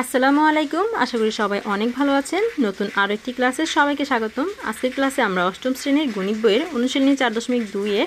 আসসালামু আলাইকুম। আশা করি সবাই অনেক ভালো আছেন। নতুন আরও একটি ক্লাসে সবাইকে স্বাগতম। আজকের ক্লাসে আমরা অষ্টম শ্রেণীর গণিত বইয়ের অনুশীলনী 4.2 এ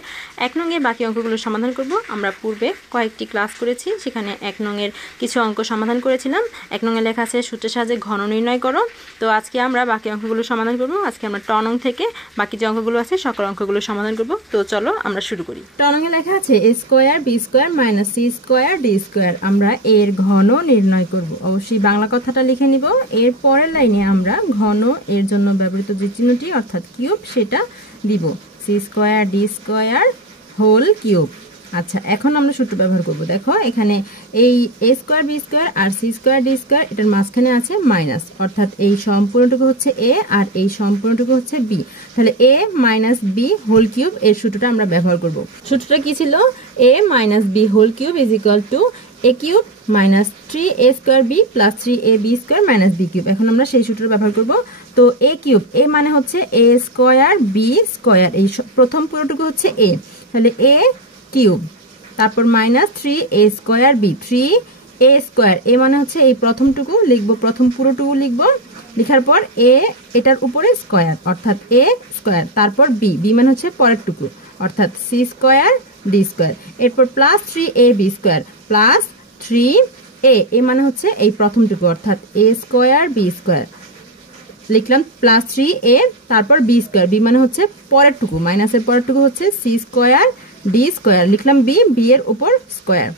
1 নংয়ের বাকি অঙ্কগুলো সমাধান করব। আমরা পূর্বে কয়েকটি ক্লাস করেছি, সেখানে 1 নংয়ের কিছু অঙ্ক সমাধান করেছিলাম। 1 নংয়ে লেখা আছে সূত্রের সাহায্যে ঘন নির্ণয় করো। তো আজকে আমরা বাকি অঙ্কগুলো সমাধান করব। আজকে আমরা ট নং থেকে বাকি যে অঙ্কগুলো আছে সকল অঙ্কগুলো সমাধান করব। তো চলো আমরা শুরু করি। ট নংয়ে লেখা আছে a square b square minus c square d square. আমরা এর ঘন নির্ণয় করব। অবশ্যই বাংলা কথাটা লিখে নিব। এর পরের লাইনে আমরা ঘন এর জন্য ব্যবহৃত যে চিহ্নটি অর্থাৎ কিউব সেটা দিব, c square d square whole cube. আচ্ছা, এখন আমরা সূত্র ব্যবহার করব। দেখো এখানে এই a স্কয়ার b স্কয়ার আর c স্কয়ার d স্কয়ার এটার মাঝখানে আছে মাইনাস, অর্থাৎ এই সম্পূর্ণটুকু হচ্ছে a আর এই সম্পূর্ণটুকু হচ্ছে b। তাহলে a minus b whole cube এর সূত্রটা আমরা ব্যবহার করব। সূত্রটা কি ছিল? a minus b whole cube is equal to a cube minus 3a square b plus 3ab square minus b cube. এখন আমরা সেই সূত্র ব্যবহার করব। তো a কিউব, a মানে হচ্ছে a স্কয়ার b স্কয়ার, এই প্রথম পুরোটুকু হচ্ছে a, তাহলে a কিউব, তারপর minus 3a square b, 3a square, a মানে হচ্ছে এই প্রথমটুকু লিখবো, প্রথম পুরোটুকু লিখবো, লেখার পর a এটার উপরে স্কয়ার অর্থাৎ a স্কয়ার, তারপর b, b মানে হচ্ছে পরেরটুকু অর্থাৎ c স্কয়ার d স্কয়ার, এরপর plus 3ab square plus 3a, a মানে হচ্ছে এই প্রথমটুকু অর্থাৎ a স্কয়ার b স্কয়ার, লিখলাম প্লাস 3a, তারপর b স্কয়ার, b মানে হচ্ছে পরেরটুকু, মাইনাসের পরেরটুকু হচ্ছে c স্কয়ার d স্কয়ার, লিখলাম b, b এর উপর স্কয়ার,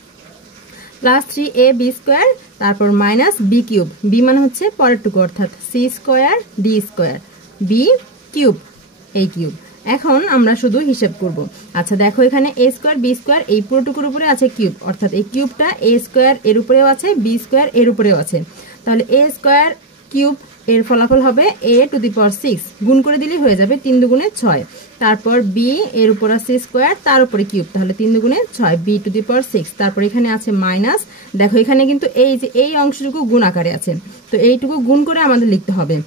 প্লাস 3ab স্কয়ার, তারপর মাইনাস b কিউব, b মানে হচ্ছে পরেরটুকু অর্থাৎ c square d square, b cube, এই কিউব। এখন আমরা শুধু হিসাব করব। আচ্ছা দেখো এখানে a স্কয়ার b স্কয়ার এই পুরোটুকুর উপরে আছে কিউব, অর্থাৎ এই কিউবটা a স্কয়ার এর উপরেও আছে, b স্কয়ার এর উপরেও আছে, তাহলে a স্কয়ার কিউব এর ফলাফল হবে a টু দি পাওয়ার 6, গুণ করে দিলেই হয়ে যাবে 3 দুগুণে 6, তারপর b এর উপর আছে স্কয়ার তার উপরে কিউব, তাহলে 3 দুগুণে 6 b টু দি পাওয়ার 6, তারপর এখানে আছে মাইনাস, দেখো এখানে কিন্তু এই যে এই অংশটুকু গুণ আকারে আছে, তো এইটুকু গুণ করে আমাদের লিখতে হবে।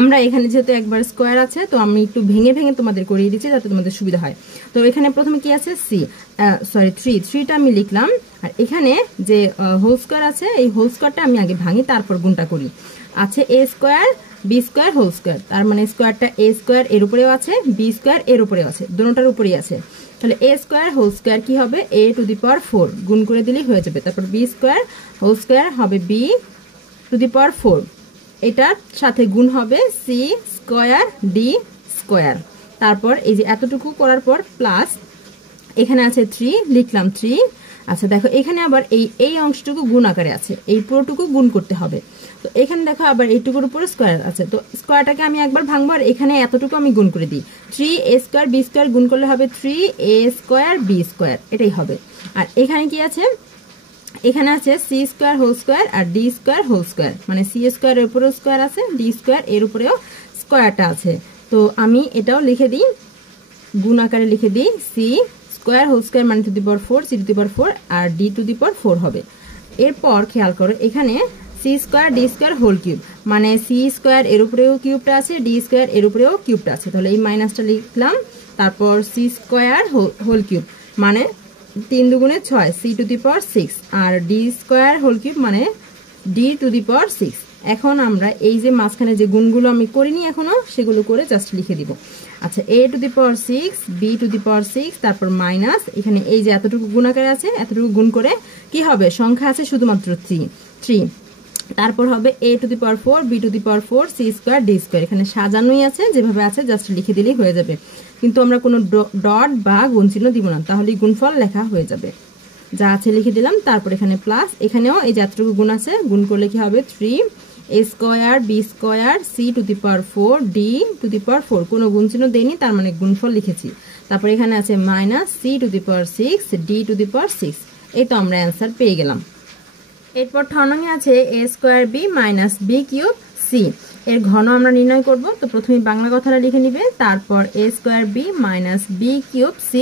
আমরা এখানে যেহেতু একবার স্কয়ার আছে তো আমি একটু ভেঙে ভেঙে তোমাদের করিয়ে দিচ্ছি যাতে তোমাদের সুবিধা হয়। তো এখানে প্রথমে কি আছে থ্রিটা আমি লিখলাম, আর এখানে যে হোল স্কয়ার আছে এই হোল স্কয়ারটা আমি আগে ভাঙি তারপর গুণটা করি। আছে a square b square whole square, তার মানে স্কয়ারটা a স্কয়ার এর উপরেও আছে b স্কয়ার এর উপরেও আছে, দুটোটার উপরেই আছে, তাহলে a স্কয়ার হোল স্কয়ার কি হবে a টু দি পাওয়ার 4, গুণ করে দিলেই হয়ে যাবে, তারপর b স্কয়ার হোল স্কয়ার হবে b টু দি পাওয়ার 4, এটার সাথে গুণ হবে c স্কয়ার d স্কয়ার, তারপর এই যে এতটুকু করার পর প্লাস এখানে আছে 3, লিখলাম 3। আচ্ছা দেখো এখানে আবার এই অংশটুকু গুণ আকারে আছে, এই পুরোটুকু গুণ করতে হবে, তো এখানে দেখো আবার এইটুকুর উপরে স্কয়ার আছে, তো স্কয়ারটাকে আমি একবার ভাঙবো আর এখানে এতটুকু আমি গুণ করে দিই, 3a স্কয়ার b স্কয়ার গুণ করলে হবে 3a স্কয়ার b স্কয়ার, এটাই হবে। আর এখানে কি আছে? এখানে আছে c স্কয়ার হোল স্কয়ার আর d স্কয়ার হোল স্কয়ার, মানে c স্কয়ার এর উপরেও স্কয়ার আছে, d স্কয়ার এর উপরেও স্কয়ারটা আছে, তো আমি এটাও লিখে দিই, গুণ আকারে লিখে দিই c স্কয়ার হোল স্কয়ার মানে to the power 4, c to the power 4 আর d টু দি পাওয়ার 4 হবে। এরপর খেয়াল করো এখানে c square d square whole cube, মানে c স্কয়ার এর উপরেও কিউবটা আছে, d স্কয়ার এর উপরেও কিউবটা আছে, তাহলে এই মাইনাসটা লিখলাম, তারপর c স্কয়ার হোল কিউব মানে 3 দুগুণে 6 c টু দি পাওয়ার 6 আর d স্কয়ার হোল কিউব মানে d টু দি পাওয়ার 6। এখন আমরা এই যে মাঝখানে যে গুণগুলো আমি করিনি এখনো সেগুলো করে জাস্ট লিখে দিব। আচ্ছা a to the power 6 b to the power 6, তারপর মাইনাস এখানে এই যে এতটুকু গুণ আকারে আছে, এতটুকু গুণ করে কি হবে, সংখ্যা আছে শুধুমাত্র 3, তারপর হবে a to the power 4 b to the power 4 c square d square, এখানে সাজানোই আছে, যেভাবে আছে জাস্ট লিখে দিলেই হয়ে যাবে, কিন্তু আমরা কোনো ডট বা গুণ চিহ্ন দিব না, তাহলেই গুণফল লেখা হয়ে যাবে, যা আছে লিখে দিলাম, তারপর এখানে প্লাস, এখানেও এই যতটুকু গুণ আছে গুণ করলে কি হবে 3a square b square c to the power 4 d to the power 4, কোনো গুণ চিহ্ন দেইনি তার মানে গুণফল লিখেছি, তারপর এখানে আছে minus c to the power 6 d to the power 6, এই তো আমরা অ্যান্সার পেয়ে গেলাম। এরপর ঠ নংয়ে আছে a square b minus b cube c, এর ঘন আমরা নির্ণয় করব। তো প্রথমে বাংলা কথাটা লিখে নিবে, তারপর a square b minus b cube c,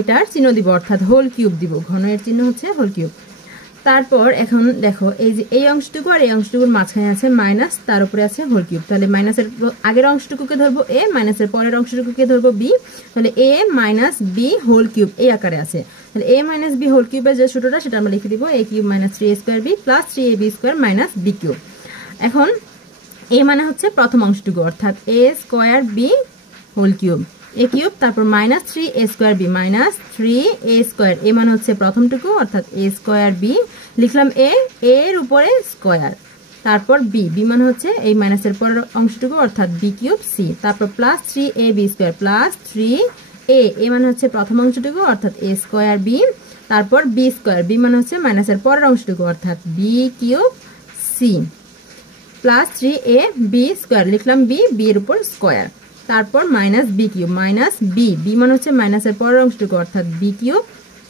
এটার চিহ্ন দিব অর্থাৎ হোল কিউব দিব, ঘন এর চিহ্ন হচ্ছে হোল কিউব। তারপর এখন দেখো এই যে এই অংশটুকু আর এই অংশটুকুর মাঝখানে আছে মাইনাস, তার উপরে আছে হোল কিউব। তাহলে মাইনাসের আগের অংশটুকুকে ধরবো এ, মাইনাসের পরের অংশটুকুকে ধরবো বি। তাহলে এ মাইনাস বি হোল কিউব এই আকারে আছে। তাহলে এ মাইনাস বি হোল কিউবের যে সূত্রটা সেটা আমরা লিখে দিব A cube minus 3a square B plus 3ab square minus B cube. এখন এ মানে হচ্ছে প্রথম অংশটুকু অর্থাৎ A square B whole cube A cube, তারপর minus 3a square B minus 3a square, A মানে হচ্ছে প্রথমটুকু অর্থাৎ এ স্কয়ার বি, লিখলাম এ এর উপরে স্কয়ার, তারপর বি বি মানে হচ্ছে এই মাইনাসের পরের অংশটুকু অর্থাৎ বি কিউব সি, তারপর plus 3ab square plus 3a, A মানে হচ্ছে প্রথম অংশটুকু অর্থাৎ এ স্কয়ার বি, তারপর বি স্কয়ার বি মানে হচ্ছে মাইনাসের পরের অংশটুকু অর্থাৎ B cube C, plus 3a B square, লিখলাম বি বি এর উপর স্কয়ার, তারপর minus B cube minus B B মানে হচ্ছে মাইনাসের পরের অংশটুকু অর্থাৎ বি কিউব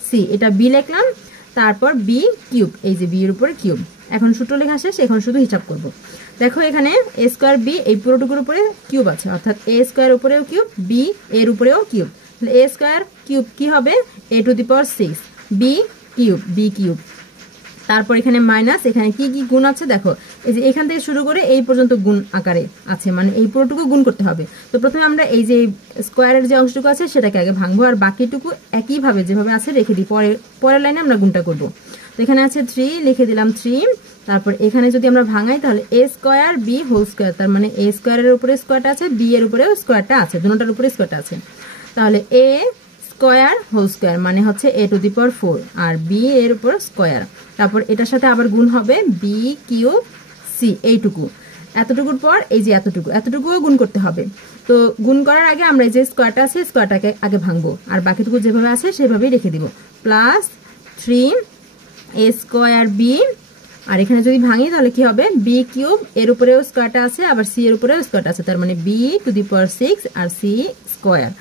সি, এটা বি লিখলাম, তারপর বি কিউব এই যে বি এর উপরে কিউব। এখন সূত্র লেখা শেষ, এখন শুধু হিসাব করব। দেখো এখানে এ স্কয়ার বি এই পুরোটুকুর উপরে কিউব আছে অর্থাৎ এ স্কয়ার উপরেও কিউব বি এর উপরেও কিউব, তাহলে এ স্কয়ার কিউব কি হবে a to the power 6 B cube B cube, তারপর এখানে মাইনাস, এখানে কি কি গুণ আছে দেখো এই যে এখান থেকে শুরু করে এই পর্যন্ত গুণ আকারে আছে, মানে এই পুরোটুকু গুণ করতে হবে। তো প্রথমে আমরা এই যে স্কয়ারের যে অংশটুকু আছে সেটাকে আগে ভাঙবো আর বাকিটুকু একইভাবে যেভাবে আছে রেখে দিই, পরের লাইনে আমরা গুণটা করব। তো এখানে আছে 3 লিখে দিলাম 3, তারপর এখানে যদি আমরা ভাঙাই তাহলে এ স্কয়ার বি হোল স্কয়ার, তার মানে এ স্কয়ারের উপরে স্কয়ারটা আছে বি এর উপরেও স্কয়ারটা আছে, দুটোটার উপরে স্কয়ারটা আছে, তাহলে এ স্কয়ার হোল স্কয়ার মানে হচ্ছে a টু দি পাওয়ার 4 আর b এর উপর স্কয়ার, তারপর এটার সাথে আবার গুণ হবে b কিউব c, এইটুকু এতটুকুর পর এই যে এতটুকুও গুণ করতে হবে। তো গুণ করার আগে আমরা এই যে স্কয়ারটা আছে স্কয়ারটাকে আগে ভাঙবো আর বাকিটুকু যেভাবে আছে সেভাবেই রেখে দিব, প্লাস 3a স্কয়ার b, আর এখানে যদি ভাঙি তাহলে কি হবে b কিউব এর উপরেও স্কয়ারটা আছে আবার c এর উপরেও স্কয়ারটা আছে, তার মানে b টু দি পাওয়ার 6 আর c স্কয়ার,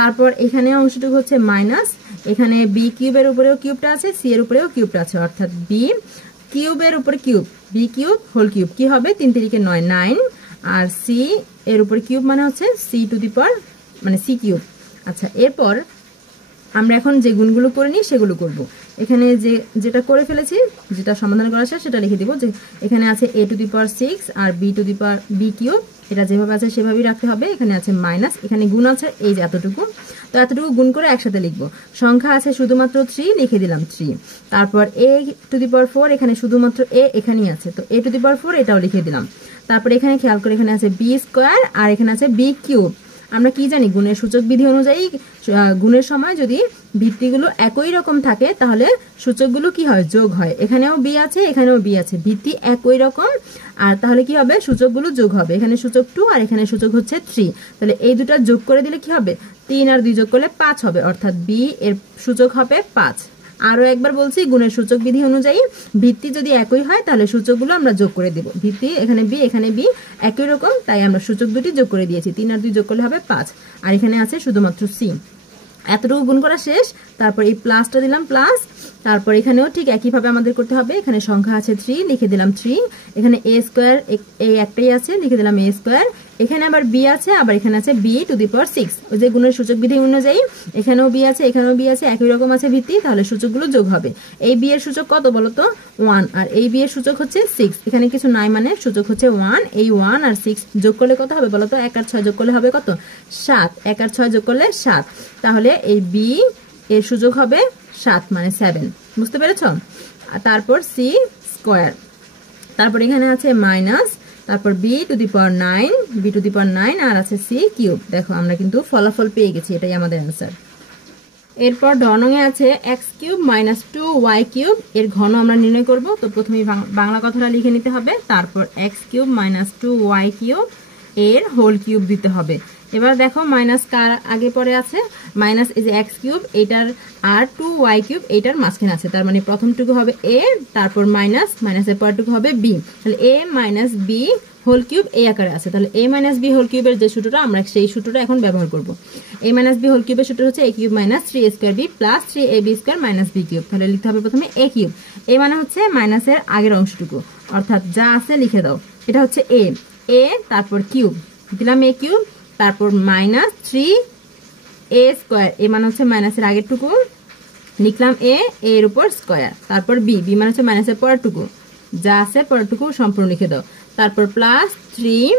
তারপর এখানে অংশটুকু হচ্ছে মাইনাস, এখানে বি কিউবের উপরেও কিউবটা আছে সি এর উপরেও কিউবটা আছে অর্থাৎ বি কিউবের উপরে cube B cube whole cube কি হবে 3 3 9 9, আর সি এর উপরে কিউব মানে হচ্ছে সি টু দি পাওয়ার মানে সি কিউব। আচ্ছা এরপর আমরা এখন যে গুণগুলো করে নিই সেগুলো করব। এখানে যেটা করে ফেলেছি যেটা সমাধান করা আছে সেটা লিখে দিব, যে এখানে আছে a টু দি পাওয়ার 6 আর b to the power b cube, এটা যেভাবে আছে সেভাবেই রাখতে হবে। এখানে আছে মাইনাস, এখানে গুণ আছে এই যে এতটুকু, তো এতটুকু গুণ করে একসাথে লিখবো। সংখ্যা আছে শুধুমাত্র 3 লিখে দিলাম 3, তারপর a টু দি পাওয়ার 4 এখানে শুধুমাত্র a এখানেই আছে তো a টু দি পাওয়ার 4 এটাও লিখে দিলাম। তারপর এখানে খেয়াল করে এখানে আছে b স্কয়ার আর এখানে আছে b কিউব। আমরা কি জানি গুণের সূচক বিধি অনুযায়ী গুণের সময় যদি ভিত্তিগুলো একই রকম থাকে তাহলে সূচকগুলো কি হয় যোগ হয়, এখানেও b আছে এখানেও b আছে, ভিত্তি একই রকম আর তাহলে কি হবে সূচকগুলো যোগ হবে, এখানে সূচক 2 আর এখানে সূচক হচ্ছে 3, তাহলে এই দুটো যোগ করে দিলে কি হবে 3 আর 2 যোগ করলে 5 হবে অর্থাৎ b এর সূচক হবে 5। আরো একবার বলছি গুণের সূচক বিধি অনুযায়ী ভিত্তি যদি একই হয় তাহলে সূচকগুলো আমরা যোগ করে দেব, ভিত্তি এখানে b এখানে b একই রকম তাই আমরা সূচক দুটি যোগ করে দিয়েছি, 3 আর 2 যোগ করলে হবে 5, আর এখানে আছে শুধুমাত্র c। এতটুকু গুণ করা শেষ, তারপর এই প্লাসটা দিলাম প্লাস, তারপর এখানেও ঠিক একইভাবে আমাদের করতে হবে। এখানে সংখ্যা আছে 3 লিখে দিলাম 3, এখানে a স্কয়ার এই একটাই আছে লিখে দিলাম a স্কয়ার, এখানে আবার b আছে আবার এখানে আছে b টু দি পাওয়ার 6, ওই যে গুণের সূচক বিধি অনুযায়ী এখানেও b আছে এখানেও b আছে একই রকম আছে ভিত্তি, তাহলে সূচকগুলো যোগ হবে। এই b এর সূচক কত বলো তো 1 আর এই b এর সূচক হচ্ছে 6, এখানে কিছু নাই মানে সূচক হচ্ছে 1, এই 1 আর 6 যোগ করলে কত হবে বলো তো 1 আর 6 যোগ করলে হবে কত 7, 1 আর 6 যোগ করলে 7, তাহলে এই b এর সূচক হবে 7 মানে 7, বুঝতে পেরেছো। তারপর c স্কয়ার, তারপর এখানে আছে মাইনাস, তারপর b to the power 9 b to the power 9 আর আছে c কিউব। দেখো আমরা কিন্তু ফলাফল পেয়ে গেছি, এটাই আমাদের অ্যান্সার। এরপর ডনঙে আছে x cube minus 2y cube, এর ঘন আমরা নির্ণয় করব। তো প্রথমে বাংলা কথাটা লিখে নিতে হবে, তারপর x cube minus 2y cube এর হোল কিউব দিতে হবে। এবার দেখো মাইনাস কার আগে পরে আছে মাইনাস এই যে x কিউব এটার আর 2y কিউব এটার মাঝখানে আছে, তার মানে প্রথমটুকু হবে a, তারপর মাইনাস মাইনাসের পরটুকু হবে b, তাহলে a minus b whole cube এই আকারে আছে। তাহলে a মাইনাস b হোল কিউবের যে সূত্রটা আমরা সেই সূত্রটা এখন ব্যবহার করব। a মাইনাস b হোল কিউবের সূত্র হচ্ছে a cube minus 3a square b plus 3ab square minus b cube. তাহলে লিখতে হবে প্রথমে a কিউব, a মানে হচ্ছে মাইনাসের আগের অংশটুকু অর্থাৎ যা আছে লিখে দাও, এটা হচ্ছে a তারপর কিউব দিলাম a কিউব, তারপর মাইনাস 3a স্কয়ার, এ মানে হচ্ছে মাইনাসের আগেরটুকু লিখলাম এ এর উপর স্কোয়ার, তারপর বি, বি মানে হচ্ছে মাইনাসের পরেরটুকু, যা আছে পরেরটুকু সম্পূর্ণ লিখে দাও, তারপর প্লাস 3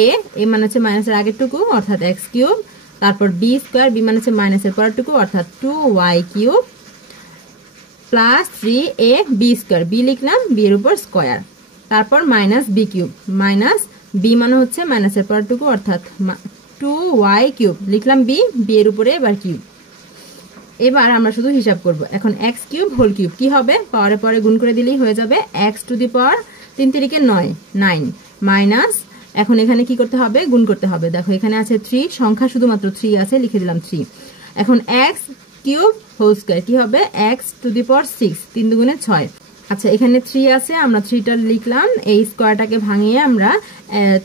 এ, এ মানে হচ্ছে মাইনাসের আগেরটুকু অর্থাৎ এক্স কিউব, তারপর বি স্কোয়ার, বি মানে হচ্ছে মাইনাসের পরেরটুকু অর্থাৎ 2y কিউব, plus 3 A B square, B লিখলাম বি এর উপর স্কোয়ার, তারপর minus B cube, minus B মানে হচ্ছে মাইনাসের পরেরটুকু অর্থাৎ 2y কিউব, লিখলাম বি, বি এর উপরে এবার কিউব। এবার আমরা শুধু হিসাব করব। এখন এক্স কিউব হোল কিউব কি হবে, পাওয়ারে পরে গুণ করে দিলেই হয়ে যাবে, x two the power 3 3 9 9 minus, এখন এখানে কি করতে হবে, গুণ করতে হবে। দেখো এখানে আছে 3, সংখ্যা শুধুমাত্র 3 আছে, লিখে দিলাম 3। এখন এক্স কিউব হোল স্কয়ার কি হবে, এক্স টু দি পাওয়ার 6, 3 দুগুণে 6। আচ্ছা এখানে 3 আছে, আমরা 3টা লিখলাম, এই স্কয়ারটাকে ভাঙিয়ে আমরা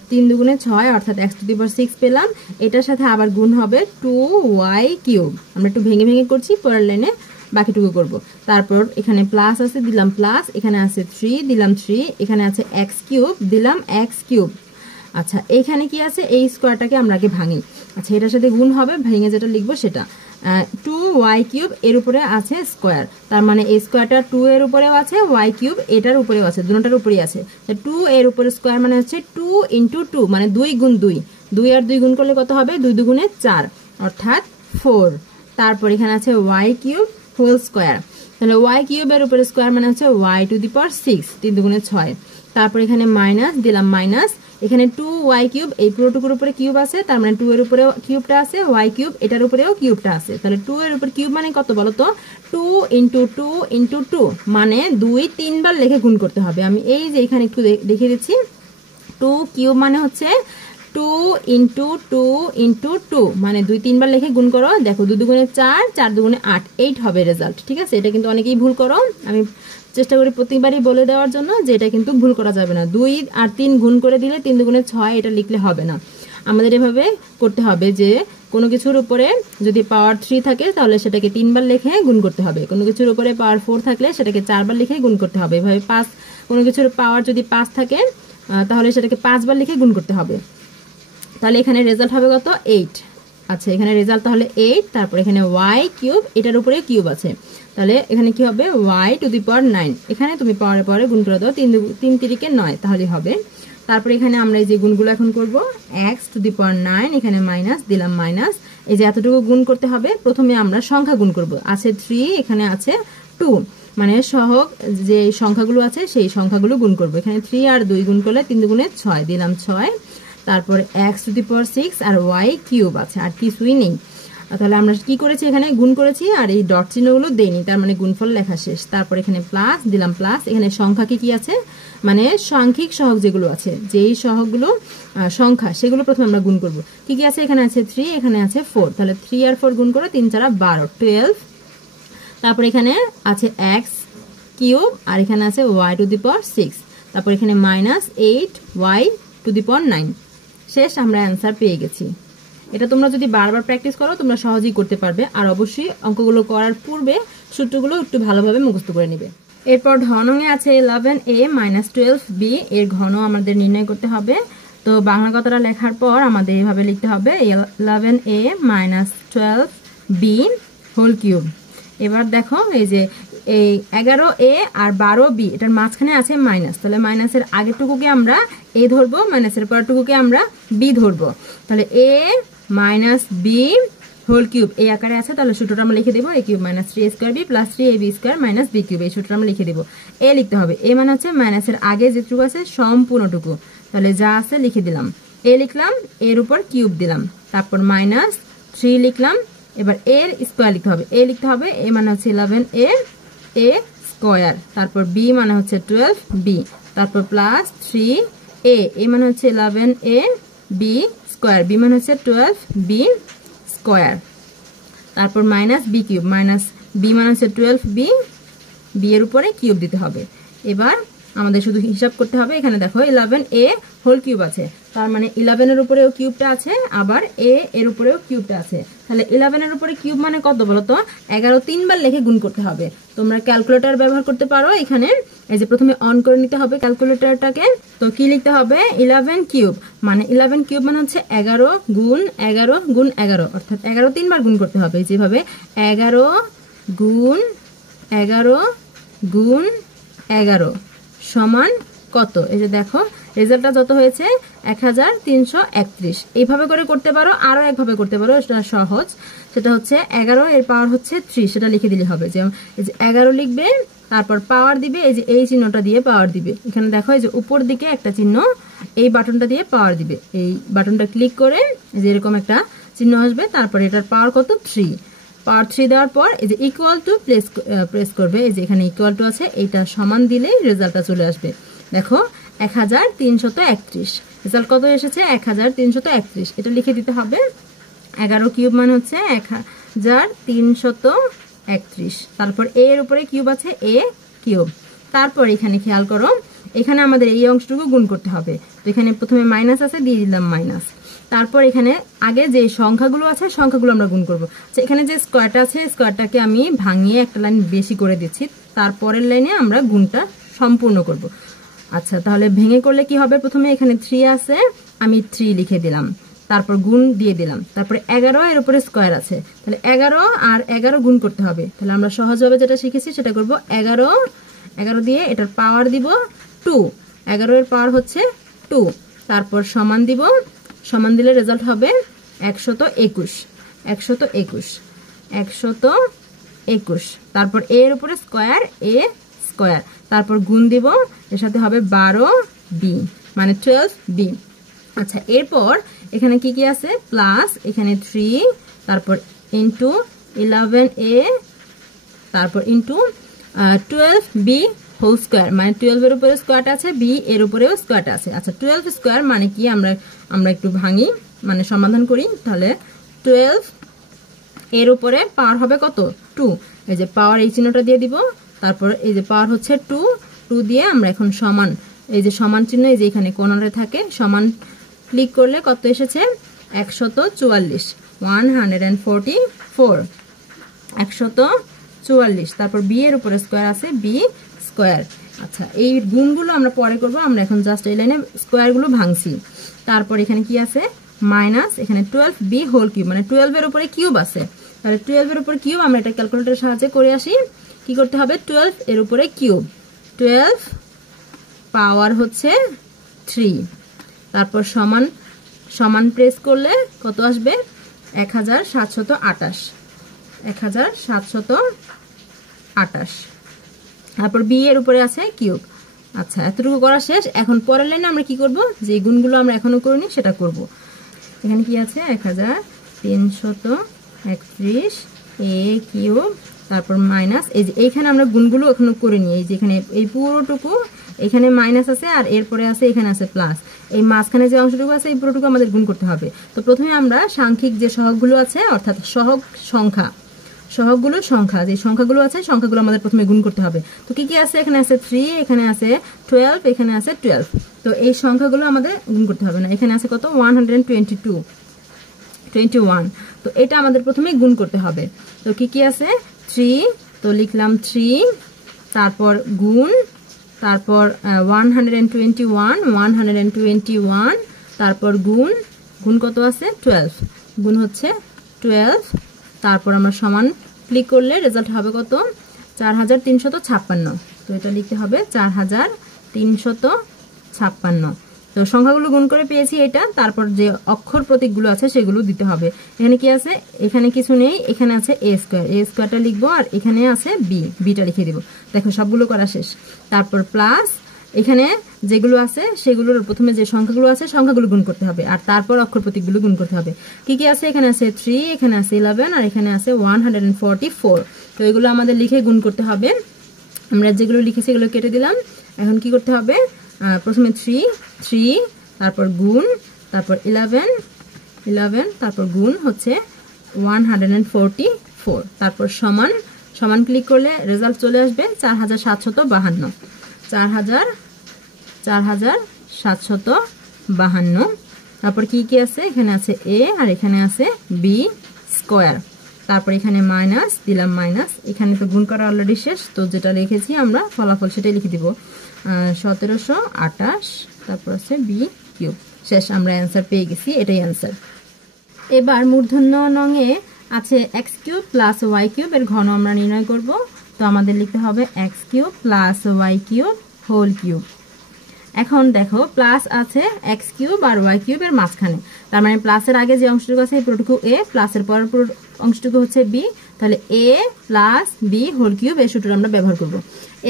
3 দুগুণে 6 অর্থাৎ এক্স টু দি পাওয়ার 6 পেলাম। এটার সাথে আবার গুণ হবে 2y কিউব, আমরা একটু ভেঙে ভেঙে করছি, পরের লাইনে বাকিটুকু করব। তারপর এখানে প্লাস আছে, দিলাম প্লাস, এখানে আছে 3 দিলাম 3, এখানে আছে এক্স কিউব দিলাম এক্স কিউব। আচ্ছা এখানে কি আছে, এই স্কোয়ারটাকে আমরা আগে ভাঙি। আচ্ছা এটার সাথে গুণ হবে, ভেঙে যেটা লিখবো সেটা 2y কিউব, এর উপরে আছে স্কোয়ার, তার মানে এই স্কোয়ারটা 2 এর উপরেও আছে, y কিউব এটার উপরেও আছে, দুটোটার উপরেই আছে। 2 এর উপরে স্কোয়ার মানে হচ্ছে 2 ইন্টু 2 মানে 2 গুণ 2, 2 আর 2 গুণ করলে কত হবে, 2 দুগুণে 4 অর্থাৎ 4। তারপর এখানে আছে y কিউব হোল স্কোয়ার, তাহলে y কিউবের উপরে স্কোয়ার মানে হচ্ছে y টু দি পাওয়ার 6, 3 দুগুণে 6। তারপর এখানে মাইনাস দিলাম মাইনাস, এখানে 2y কিউব এই পুরোটুকুর উপরে কিউব আছে, তার মানে 2 এর উপরেও কিউবটা আছে, y কিউব এটার উপরেও কিউবটা আছে, তাহলে 2 এর উপর কিউব মানে কত বলো তো, 2 ইন্টু 2 ইন্টু 2 মানে 2 3 বার লিখে গুণ করতে হবে। আমি এই যে এখানে একটু দেখিয়ে দিচ্ছি, 2 কিউব মানে হচ্ছে 2 ইন্টু 2 ইন্টু 2 মানে 2 3 বার লিখে গুণ করো, দেখো 2 দুগুণে 4, 4 দুগুণে 8, 8 হবে রেজাল্ট। ঠিক আছে, এটা কিন্তু অনেকেই ভুল করো, আমি চেষ্টা করি প্রতিবারই বলে দেওয়ার জন্য যে এটা কিন্তু ভুল করা যাবে না। 2 আর 3 গুণ করে দিলে 3 দুগুণে 6 এটা লিখলে হবে না, আমাদের এভাবে করতে হবে যে কোনো কিছুর উপরে যদি পাওয়ার 3 থাকে তাহলে সেটাকে 3 বার লিখে গুণ করতে হবে, কোনো কিছুর উপরে পাওয়ার 4 থাকলে সেটাকে 4 বার লিখে গুণ করতে হবে, এভাবে 5 কোনো কিছুর পাওয়ার যদি 5 থাকে তাহলে সেটাকে 5 বার লিখে গুণ করতে হবে। তাহলে এখানে রেজাল্ট হবে কত, 8। আচ্ছা এখানে রেজাল্ট তাহলে 8, তারপর এখানে y কিউব এটার উপরে কিউব আছে, তাহলে এখানে কি হবে y টু দি পাওয়ার 9, এখানে তুমি পাওয়ারে পাওয়ারে গুণ করে দাও, 3 3 9 তাহলে হবে। তারপর এখানে আমরা এই যে গুণগুলো এখন করব, x টু দি পাওয়ার 9, এখানে মাইনাস দিলাম মাইনাস, এই যে এতটুকু গুণ করতে হবে। প্রথমে আমরা সংখ্যা গুণ করব, আছে 3 এখানে আছে 2, মানে সহগ যে সংখ্যাগুলো আছে সেই সংখ্যাগুলো গুণ করব। এখানে 3 আর 2 গুণ করলে 3 দুগুণে 6 দিলাম 6, তারপর x টু দি পাওয়ার 6 আর y কিউব আছে, আর কিছুই নেই। তাহলে আমরা কি করেছি, এখানে গুণ করেছি আর এই ডট চিহ্নগুলো দেইনি, তার মানে গুণফল লেখা শেষ। তারপর এখানে প্লাস দিলাম প্লাস, এখানে সংখ্যা কি আছে, মানে সাংখ্যিক সহগ যেগুলো আছে, যেই সহগগুলো সংখ্যা সেগুলো প্রথমে আমরা গুণ করব। কি কি আছে, এখানে আছে 3, এখানে আছে 4, তাহলে 3 আর 4 গুণ করে 3 4 12 12। তারপর এখানে আছে x কিউব আর এখানে আছে y টু দি পাওয়ার 6, তারপর এখানে minus 8y two the power 9। শেষ, আমরা অ্যান্সার পেয়ে গেছি। এটা তোমরা যদি বারবার প্র্যাকটিস করো তোমরা সহজেই করতে পারবে, আর অবশ্যই অঙ্কগুলো করার পূর্বে সূত্রগুলো একটু ভালোভাবে মুখস্থ করে নেবে। এরপর ঘনঙে আছে 11a মাইনাস 12b, এর ঘন আমাদের নির্ণয় করতে হবে। তো বাংলা কথাটা লেখার পর আমাদের এইভাবে লিখতে হবে 11a minus 12b whole cube. এবার দেখো এই যে এই 11a আর 12b এটার মাঝখানে আছে মাইনাস, তাহলে মাইনাসের আগেরটুকুকে আমরা a ধরবো, মাইনাসের পরেরটুকুকে আমরা b ধরবো, তাহলে a minus b whole cube এই আকারে আছে। তাহলে সূত্রটা আমরা লিখে দেবো a cube minus 3a square b plus 3ab square minus b cube, এই সূত্রটা আমরা লিখে দেবো। a লিখতে হবে, a মানে হচ্ছে মাইনাসের আগে যেটুকু আছে সম্পূর্ণটুকু, তাহলে যা আছে লিখে দিলাম, a লিখলাম, এর উপর কিউব দিলাম, তারপর মাইনাস 3 লিখলাম, এবার এর স্কোয়ার লিখতে হবে, a লিখতে হবে, a মানে হচ্ছে 11a a স্কোয়ার, তারপর b মানে হচ্ছে 12b, তারপর প্লাস 3a, a মানে হচ্ছে 11a b স্কোয়ার, b মানে হচ্ছে 12b স্কোয়ার, তারপর minus b cube, minus b মানে হচ্ছে 12b, b এর উপরে কিউব দিতে হবে। এবার আমাদের শুধু হিসাব করতে হবে, এখানে দেখো 11a হোল কিউব আছে, তার মানে 11 এর উপরেও কিউবটা আছে, আবার a এর উপরেও কিউবটা আছে, তাহলে 11 এর উপরে কিউব মানে কত বলো তো, 11 3 বার লিখে গুণ করতে হবে। তোমরা ক্যালকুলেটর ব্যবহার করতে পারো, এখানে এই যে প্রথমে অন করে নিতে হবে ক্যালকুলেটরটাকে। তো কি লিখতে হবে, 11 কিউব মানে 11 কিউব মানে হচ্ছে 11 গুণ 11 গুণ 11, অর্থাৎ 11 3 বার গুণ করতে হবে, যেভাবে 11 গুণ 11 গুণ 11 সমান কত? এই যে দেখো রেজাল্টটা যত হয়েছে 1331। এইভাবে করে করতে পারো, আরো একভাবে করতে পারো, সেটা সহজ। সেটা হচ্ছে 11 এর পাওয়ার হচ্ছে 3, সেটা লিখে দিলে হবে। যেমন এই যে 11 লিখবে, তারপর পাওয়ার দিবে, এই যে এই চিহ্নটা দিয়ে পাওয়ার দিবে। এখানে দেখো এই যে উপর দিকে একটা চিহ্ন, এই বাটনটা দিয়ে পাওয়ার দিবে। এই বাটনটা ক্লিক করে এই যে এরকম একটা চিহ্ন আসবে, তারপর এটার পাওয়ার কত? 3। পাওয়ার 3 দেওয়ার পর এই যে ইকুয়াল টু প্রেস করবে। এই যে এখানে ইকুয়াল টু আছে, এইটা সমান দিলেই রেজাল্টটা চলে আসবে। দেখো 1331। রেজাল্ট কত এসেছে? 1331। এটা লিখে দিতে হবে। 11 কিউব মানে হচ্ছে 1331। তারপর এ এর উপরে কিউব আছে, এ কিউব। তারপর এখানে খেয়াল করো, এখানে আমাদের এই অংশটুকু গুণ করতে হবে। তো এখানে প্রথমে মাইনাস আছে, দিয়ে দিলাম মাইনাস। তারপর এখানে আগে যে সংখ্যাগুলো আছে সংখ্যাগুলো আমরা গুণ করব। আচ্ছা, এখানে যে স্কোয়ারটা আছে স্কোয়ারটাকে আমি ভাঙিয়ে একটা লাইন বেশি করে দিচ্ছি, তারপরের লাইনে আমরা গুণটা সম্পূর্ণ করব। আচ্ছা, তাহলে ভেঙে করলে কি হবে? প্রথমে এখানে 3 আছে, আমি 3 লিখে দিলাম, তারপর গুণ দিয়ে দিলাম, তারপরে 11 এর উপরে স্কোয়ার আছে, তাহলে 11 আর 11 গুণ করতে হবে। তাহলে আমরা সহজভাবে যেটা শিখেছি সেটা করব। 11 দিয়ে এটার পাওয়ার দিব 2, 11 এর পাওয়ার হচ্ছে 2, তারপর সমান দিব, সমান দিলে রেজাল্ট হবে 121। তারপর এ এর উপরে স্কোয়ার, এ স্কোয়ার, তারপর গুণ দিব, এর সাথে হবে 12b মানে 12b। আচ্ছা, এরপর এখানে কি কি আছে? প্লাস এখানে 3, তারপর ইন্টু 11a, তারপর ইন্টু 12b হোল স্কোয়ার, মানে 12 এর উপরে স্কোয়ারটা আছে, b এর উপরেও স্কোয়ারটা আছে। আচ্ছা, 12 স্কোয়ার মানে কি? আমরা একটু ভাঙি, মানে সমাধান করি। তাহলে 12 এর উপরে পাওয়ার হবে কত? 2। এই যে পাওয়ার এই চিহ্নটা দিয়ে দিব, তারপর এই যে পাওয়ার হচ্ছে 2 দিয়ে আমরা এখন সমান, এই যে সমান চিহ্ন এই যে এখানে কোণারে থাকে, সমান ক্লিক করলে কত এসেছে? 144, 144, 144। তারপর বি এর উপরে স্কোয়ার আছে, বি স্কোয়ার। আচ্ছা, এই গুণগুলো আমরা পরে করব, আমরা এখন জাস্ট এই লাইনে স্কোয়ারগুলো ভাঙছি। তারপর এখানে কি আছে? মাইনাস এখানে 12b হোল কিউব, মানে 12 এর উপরে কিউব আছে। তাহলে 12 এর উপরে কিউব আমরা এটা ক্যালকুলেটরের সাহায্যে করে আসি। কি করতে হবে? 12 এর উপরে কিউব, 12 পাওয়ার হচ্ছে 3, তারপর সমান, সমান প্রেস করলে কত আসবে? 1728, 1728। তারপর বি এর উপরে আছে কিউব। আচ্ছা, এতটুকু করা শেষ। এখন পরের লাইনে আমরা কি করব? যে গুণগুলো আমরা এখনো করিনি সেটা করব। এখানে কি আছে? 1331 এ কিউব, তারপর মাইনাস, এই যে এইখানে আমরা গুণগুলো এখনো করিনি। এই যে এখানে এই পুরোটুকু, এখানে মাইনাস আছে, আর এরপরে আছে এখানে আছে প্লাস। এই মাঝখানে যে অংশটুকু আছে এই পুরোটুকু আমাদের গুণ করতে হবে। তো প্রথমে আমরা সাংখ্যিক যে সহগগুলো আছে, অর্থাৎ সহগ সংখ্যা, সহগগুলোর সংখ্যা, যে সংখ্যাগুলো আছে সংখ্যাগুলো আমাদের প্রথমে গুণ করতে হবে। তো কি কি আছে? এখানে আছে 3, এখানে আছে 12, এখানে আছে 12। তো এই সংখ্যাগুলো আমাদের গুণ করতে হবে না। এখানে আছে কত? 121। তো এটা আমাদের প্রথমে গুণ করতে হবে। তো কি কি আছে? 3, তো লিখলাম 3, তারপর গুণ, তারপর 121, তারপর গুণ, গুণ কত আছে? 12, গুণ হচ্ছে 12। তারপর আমরা সমান ক্লিক করলে রেজাল্ট হবে কত? 4356। তো এটা লিখতে হবে 4356। তো সংখ্যাগুলো গুণ করে পেয়েছি এটা। তারপর যে অক্ষর প্রতীকগুলো আছে সেগুলো দিতে হবে। এখানে কি আছে? এখানে কিছু নেই, এখানে আছে এ স্কোয়ার, এ স্কোয়ারটা লিখবো, আর এখানে আছে বি, বিটা লিখে দিব। দেখো সবগুলো করা শেষ। তারপর প্লাস এখানে যেগুলো আছে সেগুলোর প্রথমে যে সংখ্যাগুলো আছে সংখ্যাগুলো গুণ করতে হবে, আর তারপর অক্ষর প্রতীকগুলো গুণ করতে হবে। কি কি আছে? এখানে আছে 3, এখানে আছে 11, আর এখানে আছে 144। তো এগুলো আমাদের লিখে গুণ করতে হবে। আমরা যেগুলো লিখেছি এগুলো কেটে দিলাম। এখন কি করতে হবে? প্রথমে 3, তারপর গুণ, তারপর 11, তারপর গুণ হচ্ছে 144, তারপর সমান, সমান ক্লিক করলে রেজাল্ট চলে আসবে 4752, 4752। তারপর কি কি আছে? এখানে আছে এ, আর এখানে আছে বি স্কোয়ার, তারপর এখানে মাইনাস দিলাম, মাইনাস, এখানে তো গুণ করা অলরেডি শেষ, তো যেটা লিখেছি আমরা ফলাফল সেটাই লিখে দিব 1728, তারপর আছে বি কিউব। শেষ, আমরা অ্যান্সার পেয়ে গেছি, এটাই অ্যান্সার। এবার মূর্ধন্য নঙে আছে X cube plus Y cube, এর ঘন আমরা নির্ণয় করব। তো আমাদের লিখতে হবে X cube plus Y cube whole cube. এখন দেখো প্লাস আছে এক্স কিউব আর ওয়াই কিউব এর মাঝখানে, তার মানে প্লাসের আগে যে অংশটুকু আছে এই পুরোটুকু এ, প্লাসের পরের পুরো অংশটুকু হচ্ছে বি, তাহলে এ প্লাস বি হোল কিউব এই সূত্র আমরা ব্যবহার করব।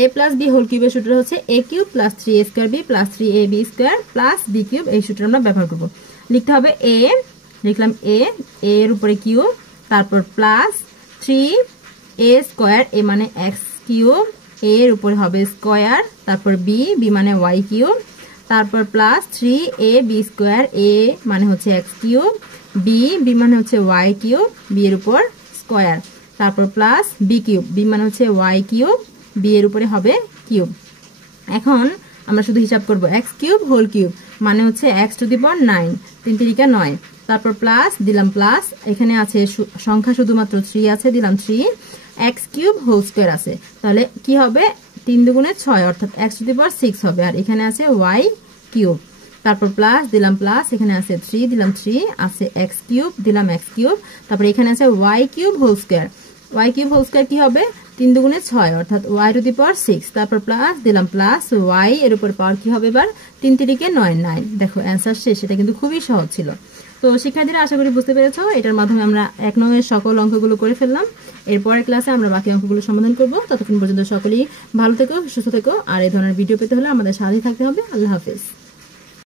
এ প্লাস বি হোল কিউবের সূত্র হচ্ছে A cube plus 3a square B plus 3ab square plus B cube, এই সূত্র আমরা ব্যবহার করব। লিখতে হবে এ, লিখলাম এ, এর উপরে কিউব, তারপর প্লাস 3a স্কয়ার, এ মানে এক্স কিউব, এর উপরে হবে স্কয়ার, তারপর বি, বি মানে ওয়াই কিউব, তারপর প্লাস 3ab স্কয়ার, এ মানে হচ্ছে এক্স কিউব, বি, বি মানে হচ্ছে ওয়াই কিউব, বি এর উপর স্কয়ার, তারপর প্লাস বি কিউব, বি মানে হচ্ছে ওয়াই কিউব, বি এর উপরে হবে কিউব। এখন আমরা শুধু হিসাব করব এক্স কিউব হোল কিউব মানে হচ্ছে এক্স টু দি পাওয়ার 9, 3 3 9, তারপর প্লাস দিলাম প্লাস, এখানে আছে সংখ্যা শুধুমাত্র 3 আছে, দিলাম 3, এক্স কিউব হোল স্কয়ার আছে, তাহলে কি হবে 3 দুগুণে 6 অর্থাৎ এক্স টু দি পাওয়ার 6 হবে, আর এখানে আছে ওয়াই কিউব, তারপর প্লাস দিলাম প্লাস, এখানে আছে 3 দিলাম 3, আছে এক্স কিউব দিলাম এক্স কিউব, তারপর এখানে আছে Y cube whole square, Y cube whole square কি হবে 3 দুগুণে 6 অর্থাৎ ওয়াই টু দি পাওয়ার 6, তারপর প্লাস দিলাম প্লাস ওয়াই এর উপর পাওয়ার কি হবে এবার 3 3 9 9। দেখো অ্যান্সার শেষ, এটা কিন্তু খুবই সহজ ছিল। তো শিক্ষার্থীরা আশা করি বুঝতে পেরেছো, এটার মাধ্যমে আমরা 1 নংয়ের সকল অঙ্কগুলো করে ফেললাম। এরপরের ক্লাসে আমরা বাকি অঙ্কগুলো সমাধান করব। ততক্ষণ পর্যন্ত সকলেই ভালো থেকো, সুস্থ থেকো, আর এই ধরনের ভিডিও পেতে হলে আমাদের সাথেই থাকতে হবে। আল্লাহ হাফেজ।